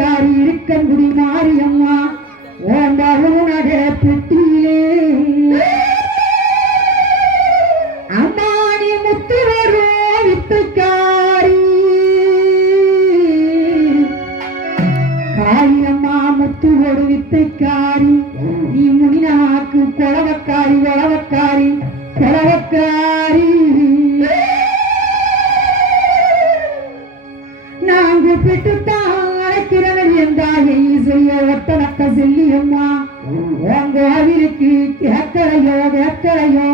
காரி இருக்க முடி மாரியம்மா ஓண்டாவும் நகை பெட்டியிலே கோயிலுக்கு கேட்கலையோ கேட்கலையோ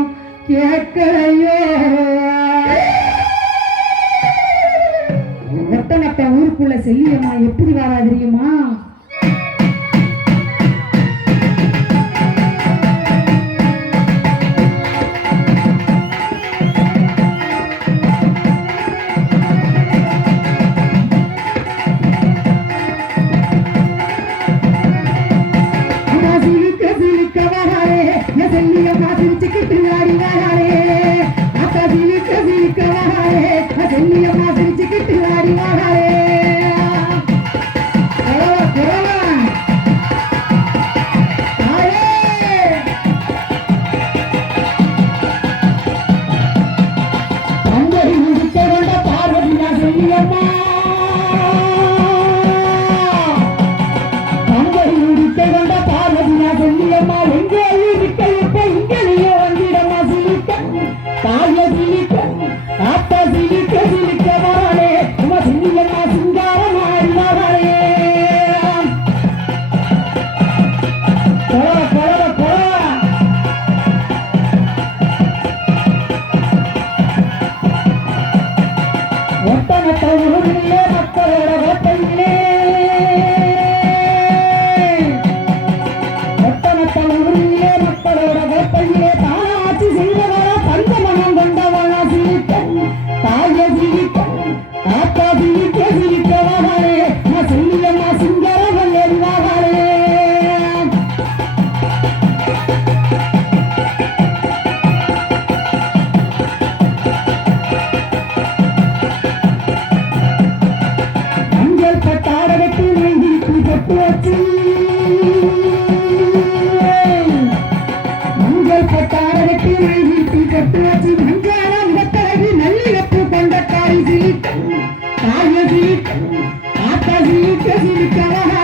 கேட்கலையோ काव्य जी आपका जी कैसे निकला है।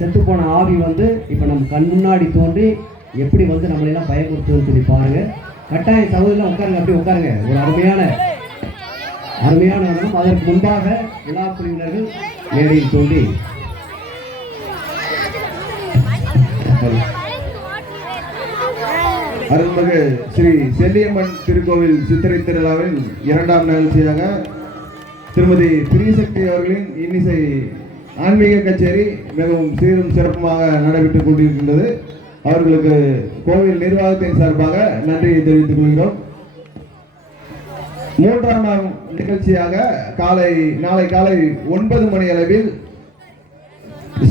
செத்துப்போன ஆவி வந்து இப்போ நம்ம கண் முன்னாடி தோன்றி எப்படி வந்து நம்மளெல்லாம் பயமுறுத்துன்னு சொல்லி பாருங்க. கட்டாயம் சகோதரில் உட்காருங்க அப்படியே உட்காருங்க. ஒரு அருமையான அருமையான அதற்கு முன்பாக விழா பிரிவினர்கள் மேடையில் தோன்றி. அருள்மிகு ஸ்ரீ செல்லியம்மன் திருக்கோவில் சித்திரை திருவிழாவின் இரண்டாம் நிகழ்ச்சியாக திருமதி பிரியசக்தி அவர்களின் இன்னிசை ஆன்மீக கச்சேரி மிகவும் சீரும் சிறப்புமாக நடைபெற்றுக் கொண்டிருக்கின்றது. அவர்களுக்கு கோவில் நிர்வாகத்தின் சார்பாக நன்றியை தெரிவித்துக் கொள்கிறோம். மூன்றாம் நாள் நிகழ்ச்சியாக காலை நாளை காலை ஒன்பது மணி அளவில்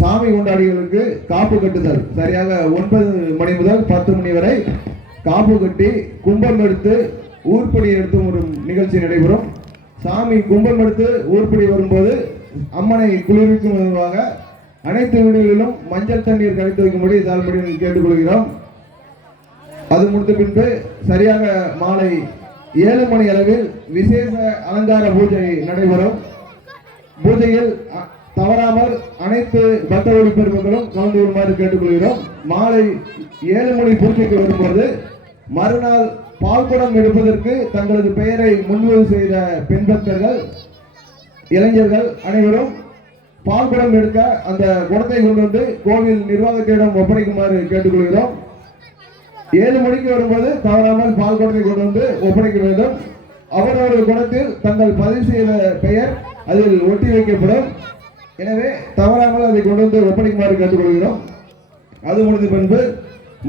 சாமி கொண்டாடிகளுக்கு காப்பு கட்டுதல். சரியாக ஒன்பது மணி முதல் பத்து மணி வரை காப்பு கட்டி கும்பம் எடுத்து ஊர்ப்படி எடுத்து ஒரு நிகழ்ச்சி நடைபெறும். சாமி கும்பம் எடுத்து ஊர்ப்படி வரும்போது அம்மனை குளிர்விக்கும் விதமாக அனைத்து வீடுகளிலும் மஞ்சள் தண்ணீர் கரைத்து வைக்கும்படி தாழ்மடி கேட்டுக்கொள்கிறோம். அது முடித்த பின்பு சரியாக மாலை ஏழு மணி அளவில் விசேஷ அலங்கார பூஜை நடைபெறும். பூஜையில் தவறாமல் அனைத்து பக்தவழி பெருமக்களும் கலந்து கொள்ளுமாறு கேட்டுக்கொள்கிறோம். மாலை ஏழு மணி பூஜைக்கு வரும்போது மறுநாள் பால்குடம் எடுப்பதற்கு தங்களது பெயரை முன்வது செய்த பெண் பக்தர்கள் இளைஞர்கள் அனைவரும் பால்குடம் எடுக்க அந்த குடத்தை கொண்டு வந்து கோவில் நிர்வாகத்திடம் ஒப்படைக்குமாறு கேட்டுக்கொள்கிறோம். ஏழு மணிக்கு வரும்போது தவறாமல் பால் குடத்தை கொண்டு வந்து ஒப்படைக்க வேண்டும். அவரவர்கள் குடத்தில் தங்கள் பதிவு செய்த பெயர் அதில் ஒட்டி வைக்கப்படும். எனவே தவறாமல் அதை கொண்டு வந்து ஒப்படைக்குமாறு கேட்டுக்கொள்கிறோம். அது முடிந்த பின்பு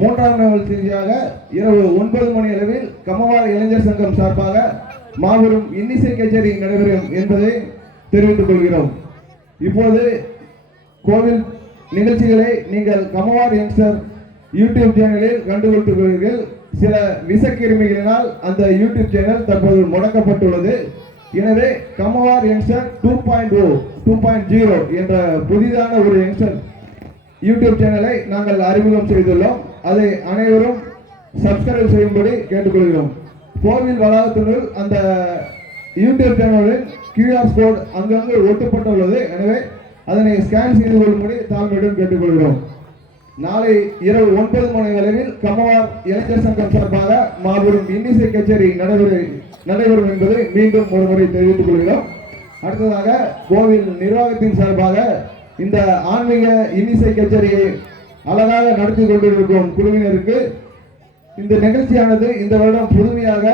மூன்றாம் நாள் செய்தியாக இரவு ஒன்பது மணி அளவில் கமவார இளைஞர் சங்கம் சார்பாக மாபெரும் இன்னிசை கச்சேரி நடைபெறும் என்பதை தெரிவித்துக் கொள்கிறோம். இப்போது கோவில் நிகழ்ச்சிகளை நீங்கள் கமவார் யங்ஸ்டர் யூடியூப் சேனலில் கண்டுகொள்கிறீர்கள் சில விசக்கிருமிகளினால் அந்த யூடியூப் சேனல் தற்போது முடக்கப்பட்டுள்ளது. எனவே கமவார் youngster two point O two point zero என்ற புதிதான ஒரு யங்ஸ்டர் யூடியூப் சேனலை நாங்கள் அறிமுகம் செய்துள்ளோம். அதை அனைவரும் சப்ஸ்கிரைப் செய்யும்படி கேட்டுக்கொள்கிறோம். கோவில் வளாகத்தினுள் அந்த யூடியூப் சேனலின் கியூஆர் கோட் அங்கங்கு ஒட்டப்பட்டுள்ளது. எனவே அதனை ஸ்கேன் செய்து கொள்ளும்படி தாழ்மையிடம் கேட்டுக்கொள்கிறோம். நாளை இரவு ஒன்பது மணி அளவில் கமவார் இளைஞர் சங்கம் சார்பாக மாபெரும் இன்னிசை கச்சேரி நடைபெற நடைபெறும் என்பதை மீண்டும் ஒரு முறை தெரிவித்துக் கொள்கிறோம். அடுத்ததாக கோவில் நிர்வாகத்தின் சார்பாக இந்த ஆன்மீக இன்னிசை கச்சேரியை அழகாக நடத்தி கொண்டிருக்கும் குழுவினருக்கு இந்த நிகழ்ச்சியானது இந்த வருடம் புதுமையாக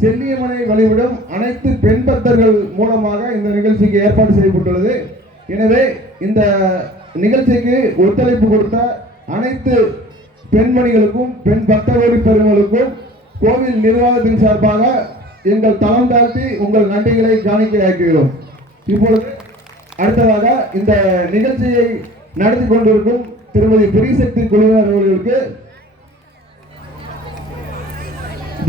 செல்லியம்மனை வழிவிடும் அனைத்து பெண் பக்தர்கள் மூலமாக இந்த நிகழ்ச்சிக்கு ஏற்பாடு செய்யப்பட்டுள்ளது. எனவே இந்த நிகழ்ச்சிக்கு ஒத்துழைப்பு கொடுத்த அனைத்து பெண்மணிகளுக்கும் பெண் பக்தவரி பெருமளுக்கும் கோவில் நிர்வாகத்தின் சார்பாக எங்கள் தளம் தாழ்த்தி உங்கள் நன்றிகளை காணிக்கையாக்குகிறோம் இப்பொழுது அடுத்ததாக இந்த நிகழ்ச்சியை நடத்தி கொண்டிருக்கும் திருமதி பிரிசக்தி குழுவினர் அவர்களுக்கு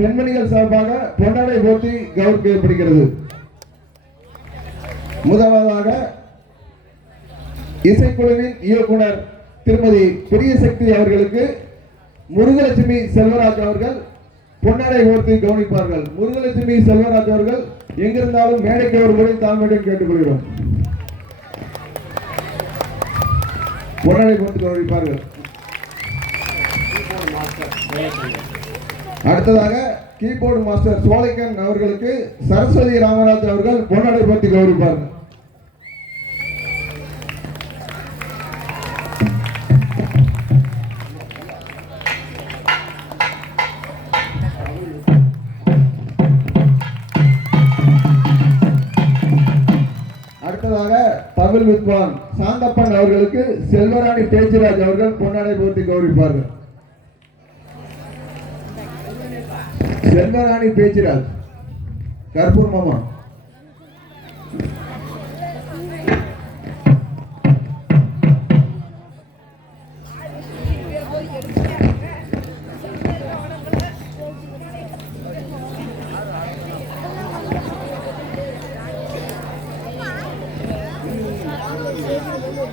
பெண்மணிகள் சார்பாக பொன்னாடை போட்டி கௌரவிக்கப்படுகிறது. முதலாவதாக இசைக்குழுவின் இயக்குனர் திருமதி பெரியசக்தி அவர்களுக்கு முருகலட்சுமி செல்வராஜ் அவர்கள் பொன்னாடை ஓர்த்து கவனிப்பார்கள். முருகலட்சுமி செல்வராஜ் அவர்கள் எங்கிருந்தாலும் மேடைக்கு ஒரு முறை தாழ்மையுடன் கேட்டுக்கொள்கிறோம். பொன்னாடை ஓர்த்து கவனிப்பார்கள். அடுத்ததாக கீபோர்டு மாஸ்டர் சோலைக்கன் அவர்களுக்கு சரஸ்வதி ராமராஜ் அவர்கள் பொன்னடை பற்றி கௌரவிப்பார்கள். அடுத்ததாக தமிழ் வித்வான் சாந்தப்பன் அவர்களுக்கு செல்வராணி பேச்சிராஜ் அவர்கள் பொன்னாடை போர்த்தி கௌரவிப்பார்கள். செல்வராணி பேச்சிராஜ் கற்பூர் மாமா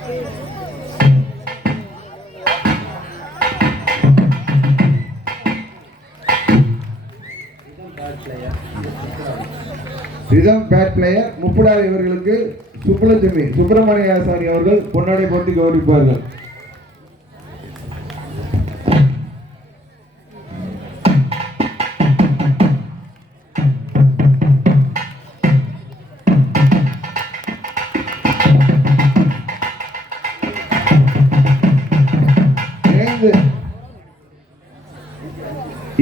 Thank you. Reserve bat player முப்புடார் இவர்களுக்கு சுப்புலட்சுமி சுப்பிரமணிய ஆசாரி அவர்கள் பொன்னாடை போட்டு கௌரவிப்பார்கள். இணைந்து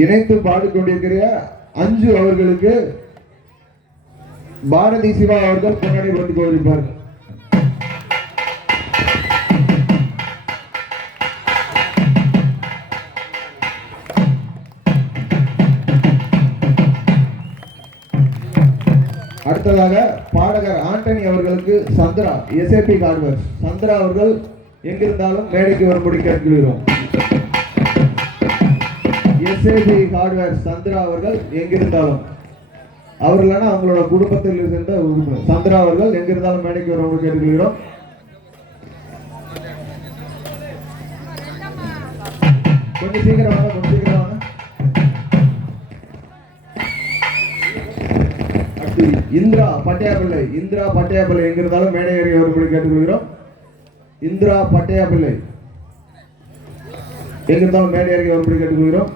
இணைத்து பாடிக்கொண்டிருக்கிற அஞ்சு அவர்களுக்கு பாரதி சிவா அவர்கள் கண்ணாடி போட்டு கௌரவிப்பார்கள் அடுத்ததாக பாடகர் ஆண்டனி அவர்களுக்கு சந்திரா எஸ்ஏபி கார்டுவர் சந்திரா அவர்கள் எங்கிருந்தாலும் மேடைக்கு வரும்படி கேட்கிறோம். எஸ்ஏபி ஹார்ட்வேர் சந்திரா அவர்கள் எங்கிருந்தாலும். அவர் இல்லைன்னா அவங்களோட குடும்பத்தில் இருந்த சந்திரா அவர்கள் எங்கிருந்தாலும் மேடைக்கு வரவங்க கேட்டுக்கிறோம் கொஞ்சம் சீக்கிரம் வாங்க கொஞ்சம் சீக்கிரம் வாங்க. இந்திரா பட்டையாபிள்ளை இந்திரா பட்டையாபிள்ளை எங்கிருந்தாலும் மேடை ஏறி வரும்படி கேட்டுக்கொள்கிறோம். இந்திரா பட்டையாபிள்ளை எங்கிருந்தாலும் மேடை ஏறி வரும்படி கேட்டுக்கொள்கிறோம்.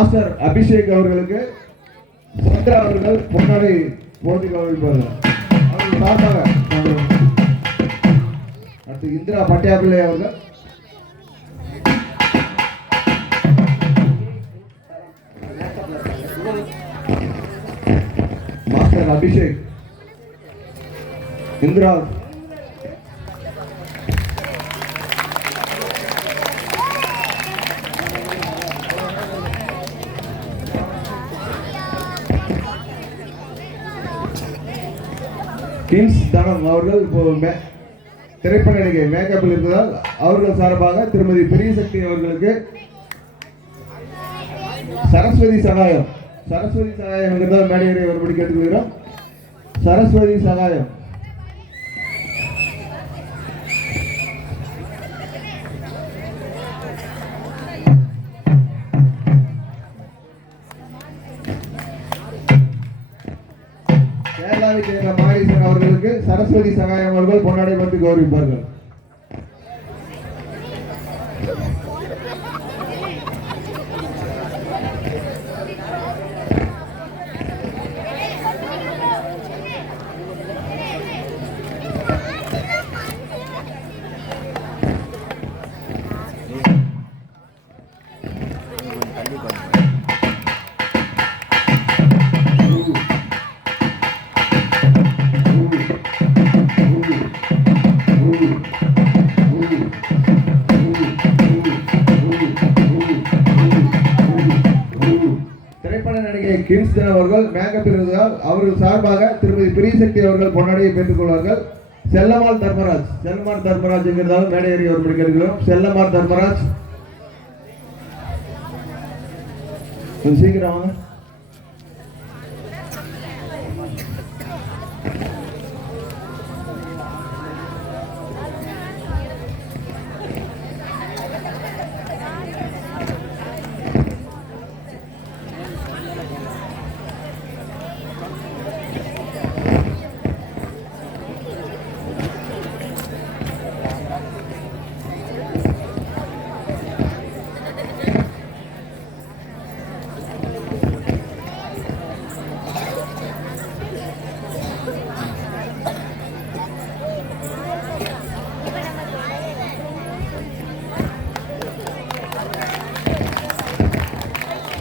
மாஸ்டர் அபிஷேக் அவர்களுக்கு சந்திரா அவர்கள் பொன்னாடை போட்டி கவனிப்பார்கள் அவர்கள் சார்பாக அடுத்து இந்திரா பட்டியாபிள்ளை அவர்கள். மாஸ்டர் அபிஷேக். இந்திரா கிங்ஸ் தனம் அவர்கள் இப்போ மே- திரைப்பட நடிகை மேக்கப்பில் இருப்பதால் அவர்கள் சார்பாக திருமதி பெரியசக்தி அவர்களுக்கு சரஸ்வதி சகாயம். சரஸ்வதி சகாயம் இருந்தால் மேடையரை ஒருபடி கேட்டுக்கொள்கிறோம். சரஸ்வதி சகாயம். சரஸ்வதி சகாயம் அவர்கள் பொன்னாடை பற்றி கௌரவிப்பார்கள். நடிகை அவர்கள் மேக்கப் இருந்ததால் அவர்கள் சார்பாக திருமதி பிரியசக்தி அவர்கள் பொன்னடையை பெற்றுக் கொள்வார்கள். செல்லம்மாள் தர்மராஜ். செல்லம்மாள் தர்மராஜ் என்கிறதாலும் மேடையேறி ஏறி கேட்கிறோம் செல்லம்மாள் தர்மராஜ். சீக்கிரம் வாங்க.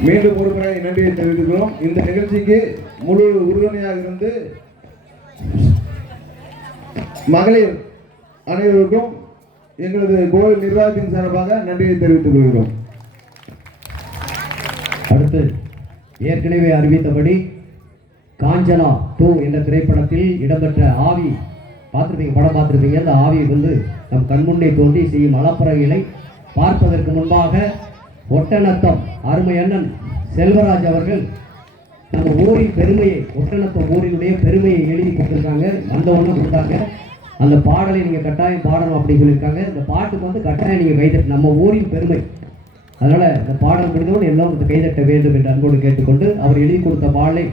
மீண்டும் ஒரு முறை நன்றியை தெரிவித்துக்கிறோம் இந்த நிகழ்ச்சிக்கு முழு உறுதுணையாக இருந்து மகளிர் அனைவருக்கும் எங்களது கோவில் நிர்வாகத்தின் சார்பாக நன்றியை தெரிவித்துக் கொள்கிறோம். அடுத்து ஏற்கனவே அறிவித்தபடி காஞ்சனா டூ என்ற திரைப்படத்தில் இடம்பெற்ற ஆவி பார்த்துருப்பீங்க படம் பார்த்துருப்பீங்க. அந்த ஆவி வந்து நம் கண்முன்னே தோன்றி செய்யும் அலப்பறைகளை பார்ப்பதற்கு முன்பாக ஒட்டநத்தம் அருமை அண்ணன் செல்வராஜ் அவர்கள் நம்ம ஊரின் பெருமையை ஒட்டநத்தம் ஊரினுடைய பெருமையை எழுதி கொடுத்துருக்காங்க. வந்தவொன்னு கொடுத்தாங்க. அந்த பாடலை நீங்கள் கட்டாயம் பாடணும் அப்படின்னு சொல்லியிருக்காங்க. இந்த பாட்டுக்கு வந்து கட்டாயம் நீங்கள் கைதட்டு நம்ம ஊரின் பெருமை. அதனால் இந்த பாடல் முடிந்தவன் எல்லோரும் இந்த கைதட்ட வேண்டும் என்று அன்போடு கேட்டுக்கொண்டு அவர் எழுதி கொடுத்த பாடலை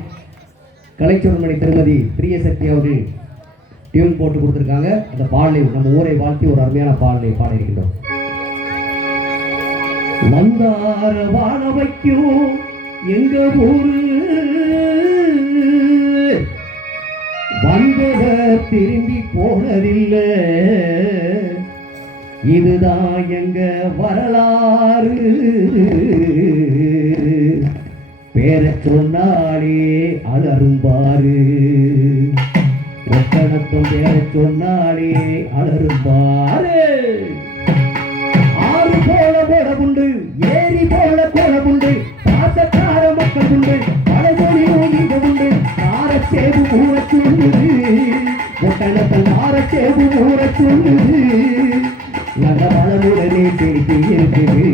கலைச்சொல்மணி திருமதி பிரியசக்தி அவர்கள் டியூன் போட்டு கொடுத்துருக்காங்க. அந்த பாடலை நம்ம ஊரை வாழ்த்தி ஒரு அருமையான பாடலை பாடியிருக்கின்றோம். வந்தார வாழ வைக்கும் எங்க ஊரு? வந்தவர் திரும்பி போனதில்லை. இதுதான் எங்க வரலாறு. பேர சொன்னாலே அலரும்பாரு ஒட்டணத்தும் பேர சொன்னாலே அலரும்பாரு போல பாசக்கார மக்கள் உண்டு பழமொழி உண்டு ஊற சொல்லுது ஊற சொல்லுது நல்ல வளமுடனே இருக்குது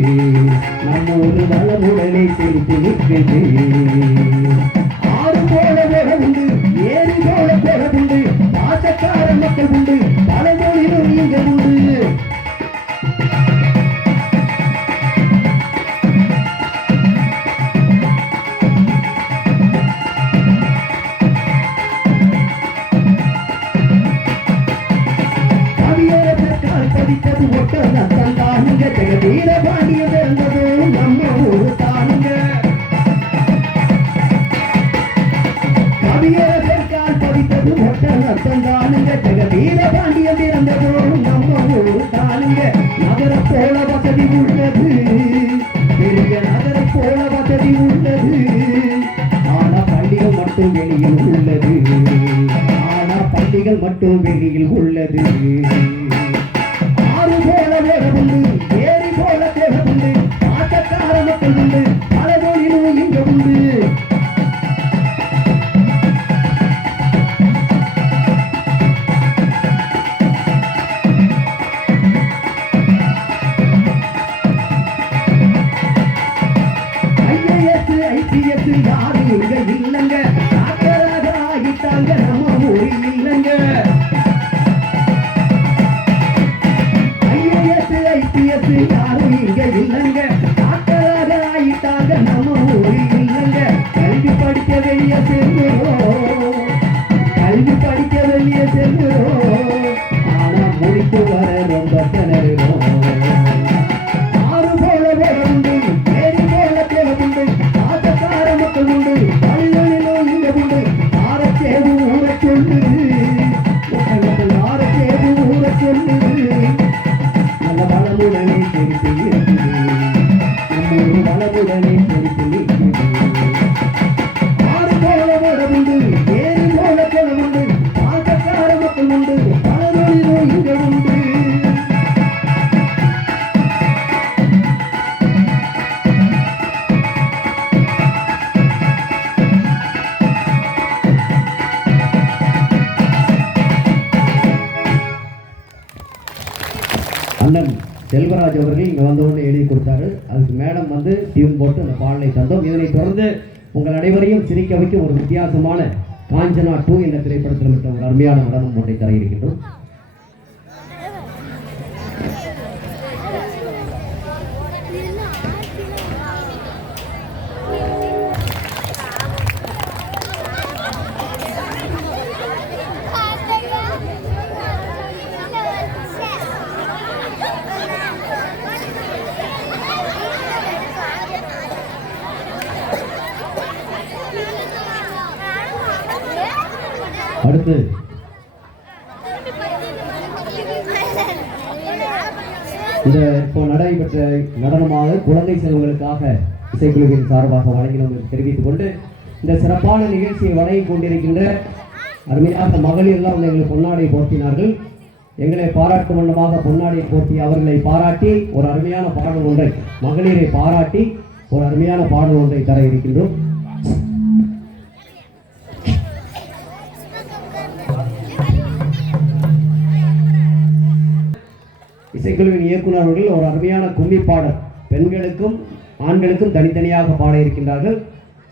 நம்ம ஒரு வளமுடனே செலுத்தி நிற்குது. தானுங்க ஜெகதீர பாண்டிய பிறந்தது நம்ம ஊரு தானுங்க. நகர போல வசதி உள்ளது. பெரிய நகர போல வசதி உள்ளது. ஆனா பள்ளிகள் மட்டும் வெளியில் உள்ளது. ஆனா பள்ளிகள் மட்டும் வெளியில் உள்ளது. வைக்கும் ஒரு வித்தியாசமான காஞ்சனா டூ என்ற திரைப்படத்தில் விட்ட ஒரு அருமையான நடனம் ஒன்றை தர இருக்கின்றோம். குழுவின் சார்பாக வழங்கினோம் தெரிவித்துக் கொண்டு இந்த சிறப்பான நிகழ்ச்சியை வழங்கிக் கொண்டிருக்கின்ற அருமையாக மகளிர்லாம் வந்து எங்களுக்கு பொன்னாடை போர்த்தினார்கள். எங்களை பாராட்டும் வண்ணமாக பொன்னாடை போர்த்தி அவர்களை பாராட்டி ஒரு அருமையான பாடல் ஒன்றை மகளிரை பாராட்டி ஒரு அருமையான பாடல் ஒன்றை தர இருக்கின்றோம். இசைக்குழுவின் இயக்குனர் அவர்கள் ஒரு அருமையான கும்மி பாடல் பெண்களுக்கும் ஆண்களுக்கும் தனித்தனியாக பாட இருக்கின்றார்கள்.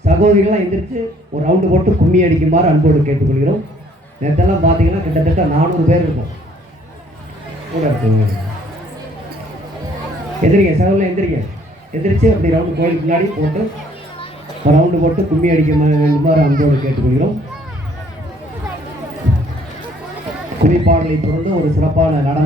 சகோதரிகள்லாம் எந்திரிச்சு ஒரு ரவுண்டு போட்டு கும்மி அடிக்குமாறு அன்போடு கேட்டுக்கொள்கிறோம். நேற்றெல்லாம் பார்த்தீங்கன்னா கிட்டத்தட்ட நானூறு பேர் இருக்கும் கூட இருக்குங்க எதிரிங்க சகோதரில் எந்திரிங்க. எந்திரிச்சு அப்படி ரவுண்டு கோயிலுக்கு முன்னாடி போட்டு ஒரு ரவுண்டு போட்டு கும்மி அடிக்க வேண்டுமாறு அன்போடு கேட்டுக்கொள்கிறோம். கும்மி பாடலை தொடர்ந்து ஒரு சிறப்பான நடனம்